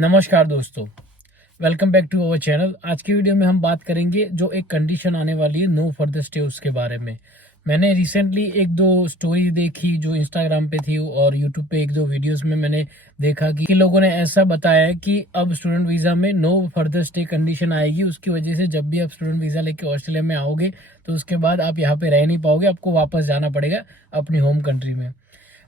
नमस्कार दोस्तों, welcome back to our channel. आज की वीडियो में हम बात करेंगे जो एक कंडीशन आने वाली है नो फर्दर स्टे उसके बारे में। मैंने रिसेंटली एक दो स्टोरी देखी जो इंस्टाग्राम पे थी और यूट्यूब पे एक दो वीडियोस में मैंने देखा कि लोगों ने ऐसा बताया है कि अब स्टूडेंट वीज़ा में नो फर्दर स्टे कंडीशन आएगी। उसकी वजह से जब भी आप स्टूडेंट वीज़ा लेके ऑस्ट्रेलिया में आओगे तो उसके बाद आप यहाँ पे रह नहीं पाओगे, आपको वापस जाना पड़ेगा अपनी होम कंट्री में।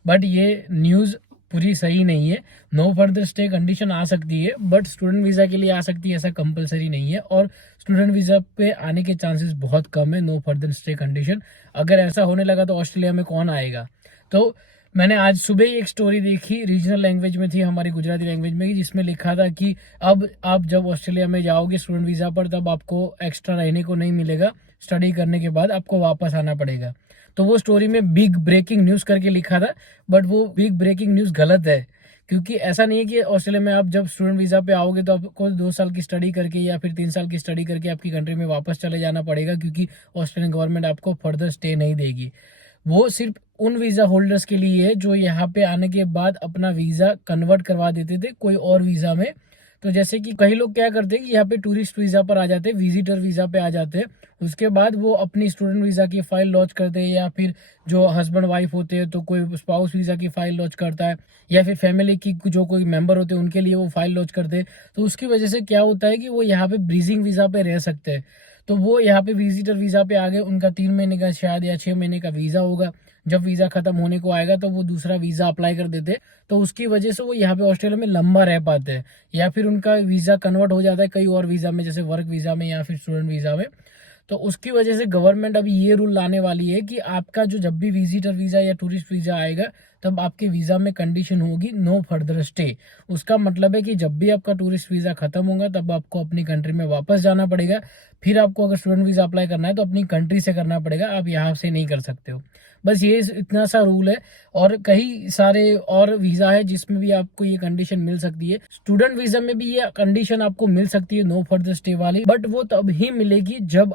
बट ये न्यूज़ पूरी सही नहीं है। नो फर्दर स्टे कंडीशन आ सकती है बट स्टूडेंट वीज़ा के लिए आ सकती है, ऐसा कंपलसरी नहीं है। और स्टूडेंट वीज़ा पे आने के चांसेस बहुत कम है नो फर्दर स्टे कंडीशन। अगर ऐसा होने लगा तो ऑस्ट्रेलिया में कौन आएगा। तो मैंने आज सुबह ही एक स्टोरी देखी, रीजनल लैंग्वेज में थी, हमारी गुजराती लैंग्वेज में, जिसमें लिखा था कि अब आप जब ऑस्ट्रेलिया में जाओगे स्टूडेंट वीज़ा पर तब आपको एक्स्ट्रा रहने को नहीं मिलेगा, स्टडी करने के बाद आपको वापस आना पड़ेगा। तो वो स्टोरी में बिग ब्रेकिंग न्यूज़ करके लिखा था, बट वो बिग ब्रेकिंग न्यूज़ गलत है। क्योंकि ऐसा नहीं है कि ऑस्ट्रेलिया में आप जब स्टूडेंट वीज़ा पे आओगे तो आपको 2 साल की स्टडी करके या फिर 3 साल की स्टडी करके आपकी कंट्री में वापस चले जाना पड़ेगा, क्योंकि ऑस्ट्रेलियन गवर्नमेंट आपको फर्दर स्टे नहीं देगी। वो सिर्फ उन वीज़ा होल्डर्स के लिए है जो यहाँ पे आने के बाद अपना वीज़ा कन्वर्ट करवा देते थे कोई और वीज़ा में। तो जैसे कि कई लोग क्या करते हैं कि यहाँ पे टूरिस्ट वीज़ा पर आ जाते हैं, विजिटर वीज़ा पे आ जाते हैं, उसके बाद वो अपनी स्टूडेंट वीज़ा की फ़ाइल लॉन्च करते हैं, या फिर जो हस्बैंड वाइफ होते हैं तो कोई स्पाउस वीज़ा की फ़ाइल लॉन्च करता है, या फिर फैमिली की जो कोई मेंबर होते हैं उनके लिए वो फ़ाइल लॉन्च करते हैं। तो उसकी वजह से क्या होता है कि वो यहाँ पे ब्रीजिंग वीज़ा पे रह सकते हैं। तो वो यहाँ पे विजिटर वीज़ा पे आ गए, उनका 3 महीने का शायद या 6 महीने का वीज़ा होगा। जब वीज़ा ख़त्म होने को आएगा तो वो दूसरा वीज़ा अप्लाई कर देते, तो उसकी वजह से वो यहाँ पे ऑस्ट्रेलिया में लंबा रह पाते हैं, या फिर उनका वीज़ा कन्वर्ट हो जाता है कई और वीज़ा में, जैसे वर्क वीज़ा में या फिर स्टूडेंट वीज़ा में। तो उसकी वजह से गवर्नमेंट अभी ये रूल लाने वाली है कि आपका जो जब भी विजिटर वीज़ा या टूरिस्ट वीज़ा आएगा तब आपके वीज़ा में कंडीशन होगी नो फर्दर स्टे। उसका मतलब है कि जब भी आपका टूरिस्ट वीज़ा खत्म होगा तब आपको अपनी कंट्री में वापस जाना पड़ेगा। फिर आपको अगर स्टूडेंट वीज़ा अप्लाई करना है तो अपनी कंट्री से करना पड़ेगा, आप यहाँ से नहीं कर सकते हो। बस ये इतना सा रूल है। और कई सारे और वीज़ा है जिसमें भी आपको ये कंडीशन मिल सकती है। स्टूडेंट वीज़ा में भी ये कंडीशन आपको मिल सकती है नो फर्दर स्टे वाली, बट वो तब ही मिलेगी जब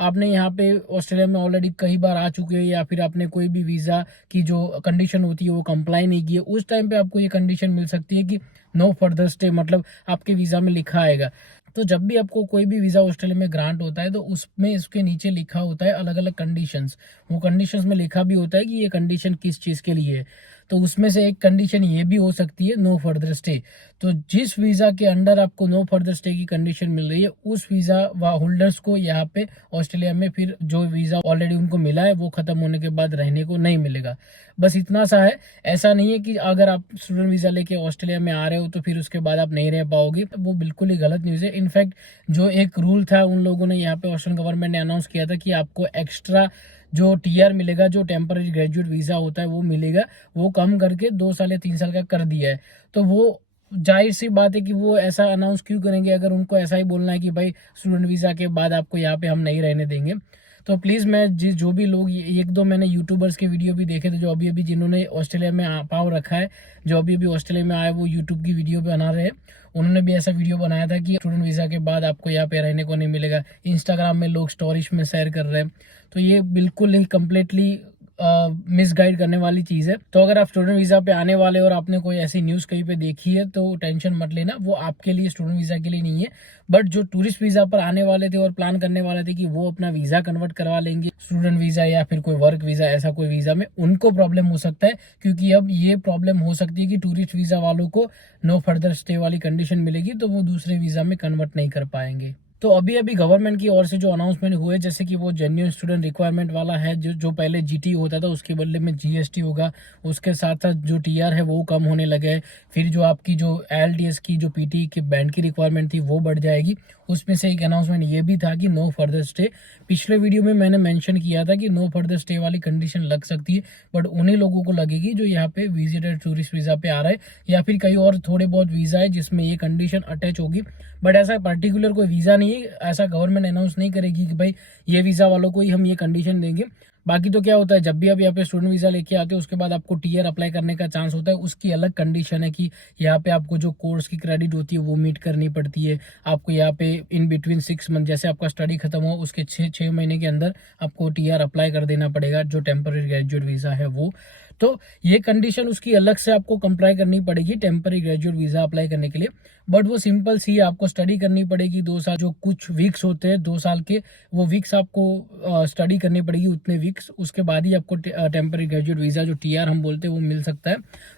आपने यहाँ पे ऑस्ट्रेलिया में ऑलरेडी कई बार आ चुके हो, या फिर आपने कोई भी वीज़ा की जो कंडीशन होती है वो कंप्लाई नहीं की है, उस टाइम पे आपको ये कंडीशन मिल सकती है कि नो फर्दर स्टे, मतलब आपके वीज़ा में लिखा आएगा। तो जब भी आपको कोई भी वीज़ा ऑस्ट्रेलिया में ग्रांट होता है तो उसमें इसके नीचे लिखा होता है अलग अलग कंडीशंस। वो कंडीशंस में लिखा भी होता है कि ये कंडीशन किस चीज़ के लिए है। तो उसमें से एक कंडीशन ये भी हो सकती है नो फर्दर स्टे। तो जिस वीज़ा के अंडर आपको नो फर्दर स्टे की कंडीशन मिल रही है उस वीज़ा होल्डर्स को यहाँ पे ऑस्ट्रेलिया में फिर जो वीज़ा ऑलरेडी उनको मिला है वो खत्म होने के बाद रहने को नहीं मिलेगा। बस इतना सा है। ऐसा नहीं है कि अगर आप स्टूडेंट वीज़ा लेके ऑस्ट्रेलिया में आ रहे हो तो फिर उसके बाद आप नहीं रह पाओगे, वो बिल्कुल ही गलत न्यूज़ है। इनफैक्ट जो एक रूल था उन लोगों ने यहाँ पे ऑस्ट्रेलियन गवर्नमेंट ने अनाउंस किया था कि आपको एक्स्ट्रा जो टीआर मिलेगा, जो टेम्पररी ग्रेजुएट वीज़ा होता है वो मिलेगा, वो कम करके 2 साल या 3 साल का कर दिया है। तो वो जाहिर सी बात है कि वो ऐसा अनाउंस क्यों करेंगे अगर उनको ऐसा ही बोलना है कि भाई स्टूडेंट वीज़ा के बाद आपको यहाँ पे हम नहीं रहने देंगे। तो प्लीज़ मैं जो भी लोग, एक दो मैंने यूट्यूबर्स के वीडियो भी देखे थे जो अभी अभी जिन्होंने ऑस्ट्रेलिया में पाँव रखा है, जो अभी अभी ऑस्ट्रेलिया में आए वो यूट्यूब की वीडियो बना रहे हैं, उन्होंने भी ऐसा वीडियो बनाया था कि स्टूडेंट वीज़ा के बाद आपको यहाँ पे रहने को नहीं मिलेगा। इंस्टाग्राम में लोग स्टोरीज में शेयर कर रहे हैं। तो ये बिल्कुल ही कम्प्लीटली मिसगाइड करने वाली चीज़ है। तो अगर आप स्टूडेंट वीज़ा पे आने वाले और आपने कोई ऐसी न्यूज़ कहीं पे देखी है तो टेंशन मत लेना, वो आपके लिए स्टूडेंट वीज़ा के लिए नहीं है। बट जो टूरिस्ट वीज़ा पर आने वाले थे और प्लान करने वाले थे कि वो अपना वीज़ा कन्वर्ट करवा लेंगे स्टूडेंट वीज़ा या फिर कोई वर्क वीज़ा, ऐसा कोई वीज़ा में, उनको प्रॉब्लम हो सकता है। क्योंकि अब ये प्रॉब्लम हो सकती है कि टूरिस्ट वीज़ा वालों को नो फर्दर स्टे वाली कंडीशन मिलेगी तो वो दूसरे वीज़ा में कन्वर्ट नहीं कर पाएंगे। तो अभी अभी गवर्नमेंट की ओर से जो अनाउंसमेंट हुए, जैसे कि वो जेन्युइन स्टूडेंट रिक्वायरमेंट वाला है, जो पहले जीटी होता था उसके बदले में जीएसटी होगा। उसके साथ साथ जो टीआर है वो कम होने लगे है। फिर जो आपकी जो एलडीएस की जो पीटी के बैंड की रिक्वायरमेंट थी वो बढ़ जाएगी। उसमें से एक अनाउंसमेंट ये भी था कि नो फर्दर स्टे। पिछले वीडियो में मैंने मेंशन किया था कि नो फर्दर स्टे वाली कंडीशन लग सकती है, बट उन्हीं लोगों को लगेगी जो यहाँ पे विजिटर टूरिस्ट वीज़ा पे आ रहा है, या फिर कई और थोड़े बहुत वीज़ा है जिसमें ये कंडीशन अटैच होगी। बट ऐसा पर्टिकुलर कोई वीज़ा नहीं है, ऐसा गवर्नमेंट अनाउंस नहीं करेगी कि भाई ये वीज़ा वालों को ही हम ये कंडीशन देंगे। बाकी तो क्या होता है, जब भी आप यहाँ पे स्टूडेंट वीजा लेके आते हो उसके बाद आपको टीआर अप्लाई करने का चांस होता है। उसकी अलग कंडीशन है कि यहाँ पे आपको जो कोर्स की क्रेडिट होती है वो मीट करनी पड़ती है। आपको यहाँ पे इन बिटवीन 6 मंथ, जैसे आपका स्टडी खत्म हो उसके 6 महीने के अंदर आपको टीआर अप्लाई कर देना पड़ेगा, जो टेम्पररी ग्रेजुएट वीजा है वो। तो ये कंडीशन उसकी अलग से आपको कंप्लाई करनी पड़ेगी टेम्पररी ग्रेजुएट वीजा अप्लाई करने के लिए। बट वो सिंपल सी है, आपको स्टडी करनी पड़ेगी 2 साल, जो कुछ वीक्स होते हैं 2 साल के, वो वीक्स आपको स्टडी करनी पड़ेगी उतने वीक्स। उसके बाद ही आपको टेम्पररी ग्रेजुएट वीजा जो टीआर हम बोलते हैं वो मिल सकता है।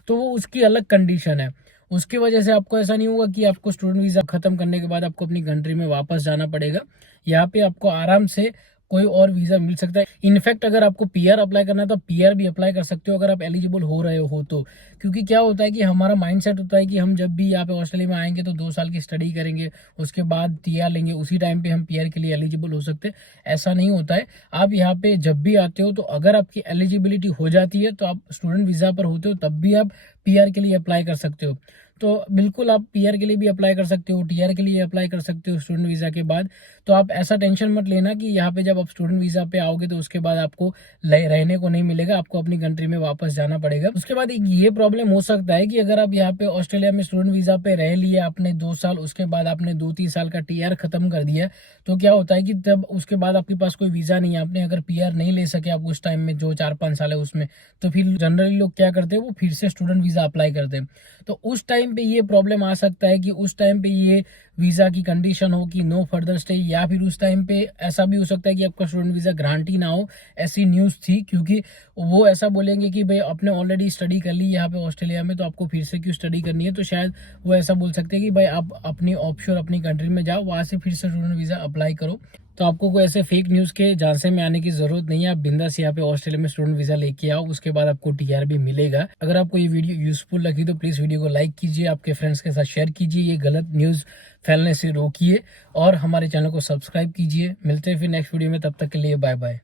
तो वो उसकी अलग कंडीशन है। उसकी वजह से आपको ऐसा नहीं होगा कि आपको स्टूडेंट वीजा खत्म करने के बाद आपको अपनी कंट्री में वापस जाना पड़ेगा। यहाँ पे आपको आराम से कोई और वीजा मिल सकता है। इनफैक्ट अगर आपको पीआर अप्लाई करना है तो पीआर भी अप्लाई कर सकते हो अगर आप एलिजिबल हो रहे हो तो। क्योंकि क्या होता है कि हमारा माइंडसेट होता है कि हम जब भी यहाँ पे ऑस्ट्रेलिया में आएंगे तो 2 साल की स्टडी करेंगे, उसके बाद टीआर लेंगे, उसी टाइम पे हम पीआर के लिए एलिजिबल हो सकते हैं। ऐसा नहीं होता है। आप यहाँ पे जब भी आते हो तो अगर आपकी एलिजिबिलिटी हो जाती है तो आप स्टूडेंट वीजा पर होते हो, तब भी आप पीआर के लिए अप्लाई कर सकते हो। तो बिल्कुल आप पीआर के लिए भी अप्लाई कर सकते हो, टीआर के लिए अप्लाई कर सकते हो स्टूडेंट वीजा के बाद। तो आप ऐसा टेंशन मत लेना कि यहाँ पे जब आप स्टूडेंट वीजा पे आओगे तो उसके बाद आपको रहने को नहीं मिलेगा, आपको अपनी कंट्री में वापस जाना पड़ेगा। उसके बाद एक ये प्रॉब्लम हो सकता है कि अगर आप यहाँ पे ऑस्ट्रेलिया में स्टूडेंट वीजा पे रह लिए आपने 2 साल, उसके बाद आपने 2-3 साल का टीआर खत्म कर दिया, तो क्या होता है कि तब उसके बाद आपके पास कोई वीजा नहीं है, आपने अगर पीआर नहीं ले सके आप उस टाइम में जो 4-5 साल है उसमें, तो फिर जनरली लोग क्या करते हैं, वो फिर से स्टूडेंट वीजा अप्लाई करते हैं। तो उस टाइम पे ये प्रॉब्लम आ सकता है कि उस टाइम पे ये वीजा की कंडीशन हो कि नो फर्दर स्टे, या फिर उस टाइम पे ऐसा भी हो सकता है कि आपका स्टूडेंट वीजा ग्रांट ही ना हो। ऐसी न्यूज़ थी, क्योंकि वो ऐसा बोलेंगे कि भाई आपने ऑलरेडी स्टडी कर ली यहाँ पे ऑस्ट्रेलिया में, तो आपको फिर से क्यों स्टडी करनी है। तो शायद वो ऐसा बोल सकते हैं कि भाई आप अपनी ऑफशोर अपनी कंट्री में जाओ, वहां से फिर से स्टूडेंट वीजा अप्लाई करो। तो आपको कोई ऐसे फेक न्यूज़ के झांसे में आने की जरूरत नहीं है। आप बिंदास यहाँ पे ऑस्ट्रेलिया में स्टूडेंट वीजा लेके आओ, उसके बाद आपको टीआर भी मिलेगा। अगर आपको ये वीडियो यूजफुल लगी तो प्लीज वीडियो को लाइक कीजिए, आपके फ्रेंड्स के साथ शेयर कीजिए, ये गलत न्यूज़ फैलने से रोकिए, और हमारे चैनल को सब्सक्राइब कीजिए। मिलते हैं फिर नेक्स्ट वीडियो में, तब तक के लिए बाय बाय।